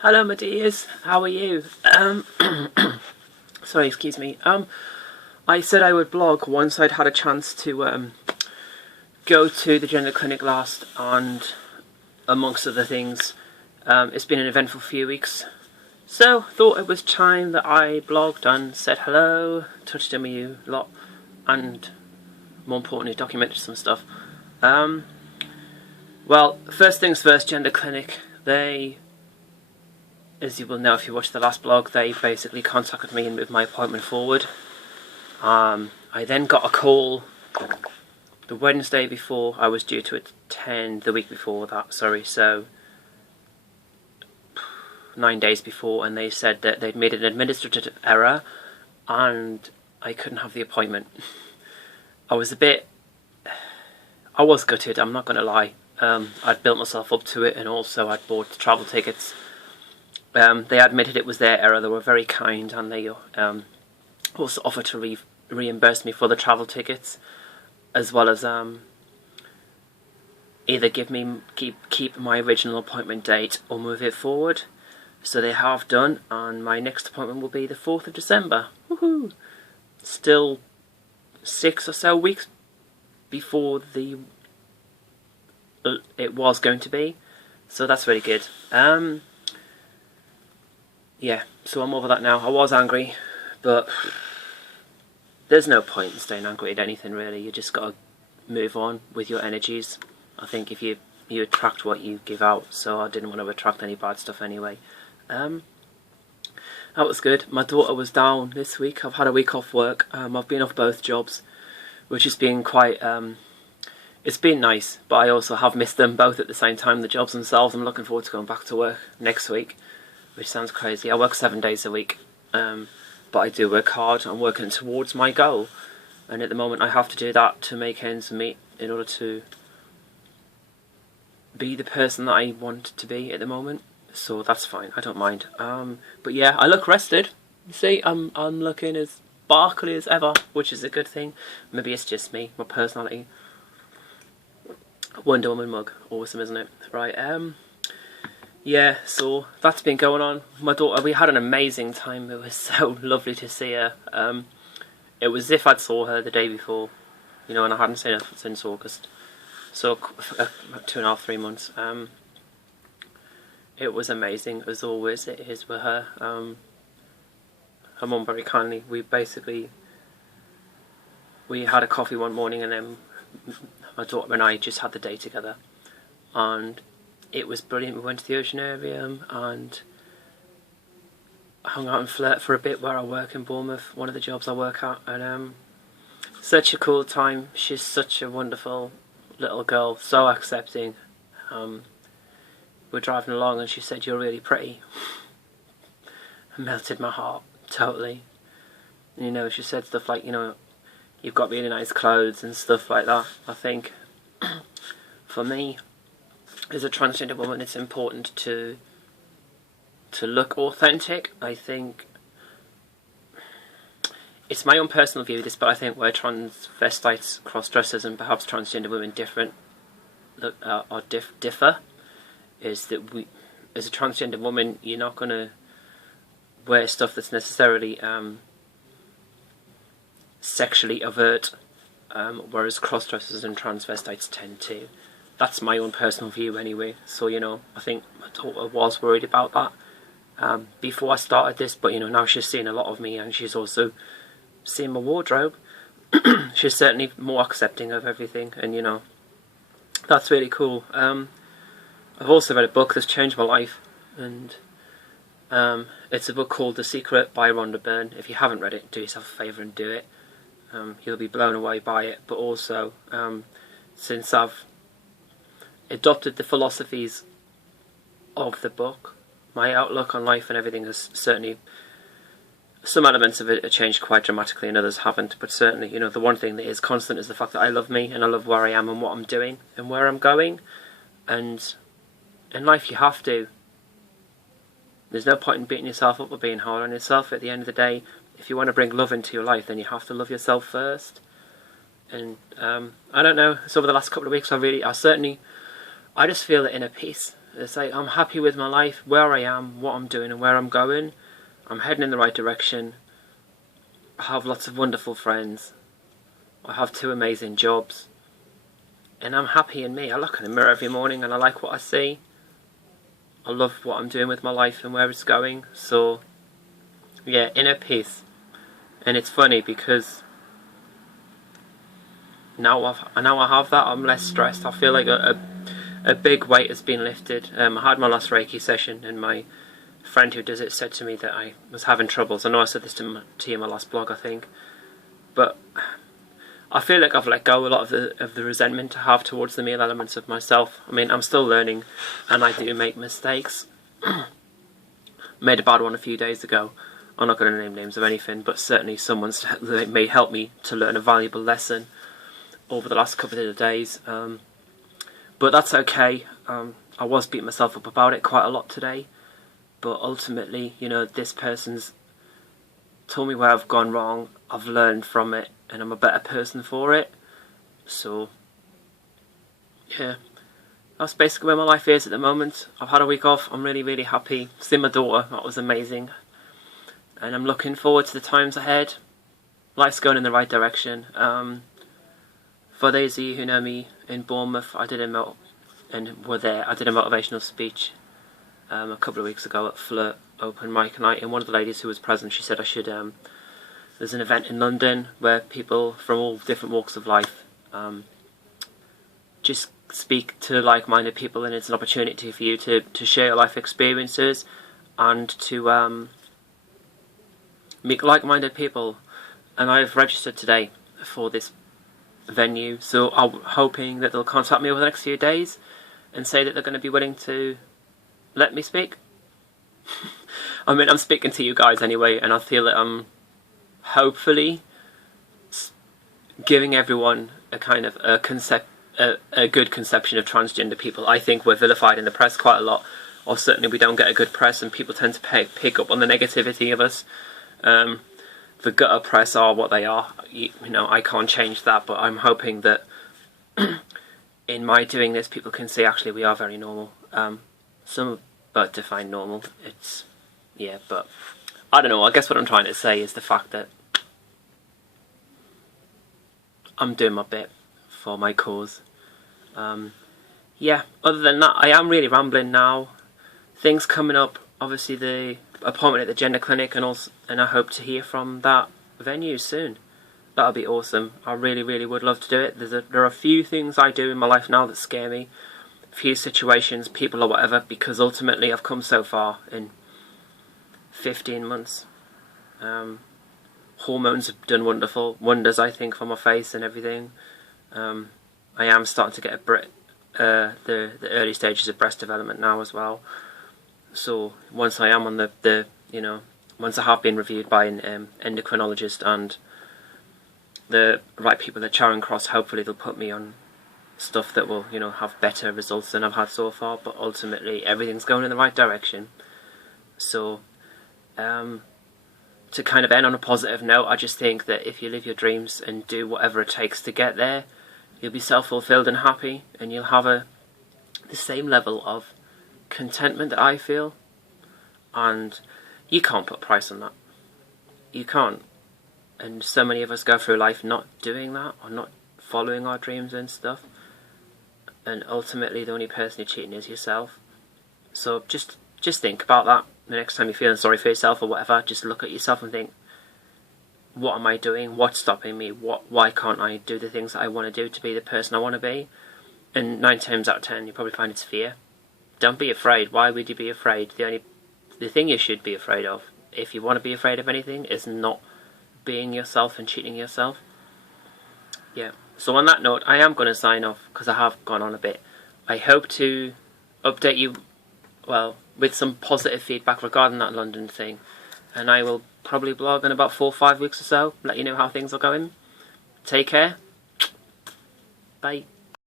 Hello my dears, how are you? Sorry, excuse me. I said I would blog once I'd had a chance to go to the gender clinic last, and amongst other things, it's been an eventful few weeks. So, thought it was time that I blogged and said hello, touched in with you a lot, and more importantly, documented some stuff. Well, first things first, gender clinic, they, as you will know if you watched the last blog, they basically contacted me and moved my appointment forward. I then got a call the Wednesday before I was due to attend, the week before that, so 9 days before, and they said that they'd made an administrative error and I couldn't have the appointment. I was gutted, I'm not going to lie. I'd built myself up to it, and also I'd bought the travel tickets. They admitted it was their error. They were very kind, and they also offered to reimburse me for the travel tickets, as well as either keep my original appointment date or move it forward. So they have done, and my next appointment will be the 4th of December. Woohoo! Still 6 or so weeks before it was going to be, so that's really good. Yeah, so I'm over that now. I was angry, but there's no point in staying angry at anything really. You just gotta move on with your energies. I think if you attract what you give out, so I didn't want to attract any bad stuff anyway. That was good. My daughter was down this week. I've had a week off work. I've been off both jobs, which has been quite it's been nice, but I also have missed them both at the same time, the jobs themselves. I'm looking forward to going back to work next week, which sounds crazy. I work 7 days a week, but I do work hard. I'm working towards my goal, and at the moment I have to do that to make ends meet in order to be the person that I want to be at the moment. So that's fine, I don't mind. But yeah, I look rested. You see, I'm looking as sparkly as ever, which is a good thing. Maybe it's just me, my personality. Wonder Woman mug, awesome, isn't it? Right, yeah, so that's been going on. My daughter, we had an amazing time. It was so lovely to see her. It was as if I'd saw her the day before, you know, and I hadn't seen her since August. So 2.5, 3 months. It was amazing, as always it is with her. Her mum very kindly, we had a coffee one morning, and then my daughter and I just had the day together, and it was brilliant. We went to the oceanarium and hung out and flirt for a bit where I work in Bournemouth, one of the jobs I work at, and such a cool time. She's such a wonderful little girl, so accepting. We're driving along and she said, "You're really pretty." It melted my heart, totally. And, you know, she said stuff like, you know, "You've got really nice clothes," and stuff like that. I think, for me, as a transgender woman, it's important to look authentic. I think, it's my own personal view of this, but I think where transvestites, cross-dressers, and perhaps transgender women differ, is that we, as a transgender woman, you're not going to wear stuff that's necessarily sexually overt, whereas cross-dressers and transvestites tend to. That's my own personal view anyway. So, you know, I think my daughter was worried about that before I started this, but, you know, now she's seen a lot of me, and she's also seen my wardrobe. She's certainly more accepting of everything, and, you know, that's really cool. I've also read a book that's changed my life, and it's a book called The Secret by Rhonda Byrne. If you haven't read it, do yourself a favour and do it. You'll be blown away by it. But also, since I've adopted the philosophies of the book, my outlook on life and everything has certainly, some elements of it have changed quite dramatically and others haven't. But certainly, you know, the one thing that is constant is the fact that I love me, and I love where I am and what I'm doing and where I'm going. And in life you have to. There's no point in beating yourself up or being hard on yourself. At the end of the day, if you want to bring love into your life, then you have to love yourself first. And I don't know, so over the last couple of weeks I just feel the inner peace It's like, I'm happy with my life, where I am, what I'm doing and where I'm going. I'm heading in the right direction. I have lots of wonderful friends. I have 2 amazing jobs. And I'm happy in me. I look in the mirror every morning and I like what I see. I love what I'm doing with my life and where it's going. So, yeah, inner peace. And it's funny because now I have that, I'm less stressed. I feel like a big weight has been lifted. I had my last Reiki session and my friend who does it said to me that I was having troubles. I know I said this to you in my last blog, I think. But I feel like I've let go a lot of the resentment I have towards the male elements of myself. I mean, I'm still learning and I do make mistakes. Made a bad one a few days ago. I'm not going to name names of anything, but certainly someone's may help me to learn a valuable lesson over the last couple of days. But that's okay. I was beating myself up about it quite a lot today. But ultimately, you know, this person's told me where I've gone wrong. I've learned from it and I'm a better person for it. So, yeah. That's basically where my life is at the moment. I've had a week off. I'm really, really happy. Seeing my daughter, that was amazing. And I'm looking forward to the times ahead. Life's going in the right direction. For those of you who know me in Bournemouth, I did a motivational speech a couple of weeks ago at Flirt Open Mic Night, and one of the ladies who was present, she said I should, there's an event in London where people from all different walks of life just speak to like-minded people, and it's an opportunity for you to share your life experiences and to meet like-minded people. And I've registered today for this venue, so I'm hoping that they'll contact me over the next few days and say that they're going to be willing to let me speak. I mean, I'm speaking to you guys anyway, and I feel that I'm hopefully giving everyone a kind of a good conception of transgender people. I think we're vilified in the press quite a lot, or certainly we don't get a good press, and people tend to pick up on the negativity of us. The gutter press are what they are. You know, I can't change that, but I'm hoping that in my doing this, people can see actually we are very normal. But define normal, it's, yeah, but I don't know. I guess what I'm trying to say is the fact that I'm doing my bit for my cause. Yeah, other than that, I am really rambling now. Things coming up, obviously the appointment at the gender clinic, and I hope to hear from that venue soon. That'll be awesome. I really, really would love to do it. There are a few things I do in my life now that scare me. A few situations, people or whatever, because ultimately I've come so far in 15 months. Hormones have done wonders, I think, for my face and everything. I am starting to get the early stages of breast development now as well. So once I am on the once I have been reviewed by an endocrinologist and the right people at Charing Cross, hopefully they'll put me on stuff that will, you know, have better results than I've had so far. But ultimately everything's going in the right direction. So to kind of end on a positive note, I just think that if you live your dreams and do whatever it takes to get there, you'll be self-fulfilled and happy, and you'll have the same level of contentment that I feel. And you can't put a price on that. You can't. And so many of us go through life not doing that, or not following our dreams and stuff. And ultimately the only person you're cheating is yourself. So just think about that. The next time you're feeling sorry for yourself or whatever, just look at yourself and think, what am I doing? What's stopping me? Why can't I do the things that I want to do to be the person I want to be? And 9 times out of 10 you probably find it's fear. Don't be afraid. Why would you be afraid? The thing you should be afraid of, if you want to be afraid of anything, is not being yourself and cheating yourself. Yeah. So on that note, I am going to sign off because I have gone on a bit. I hope to update you, well, with some positive feedback regarding that London thing. And I will probably blog in about 4 or 5 weeks or so, let you know how things are going. Take care. Bye.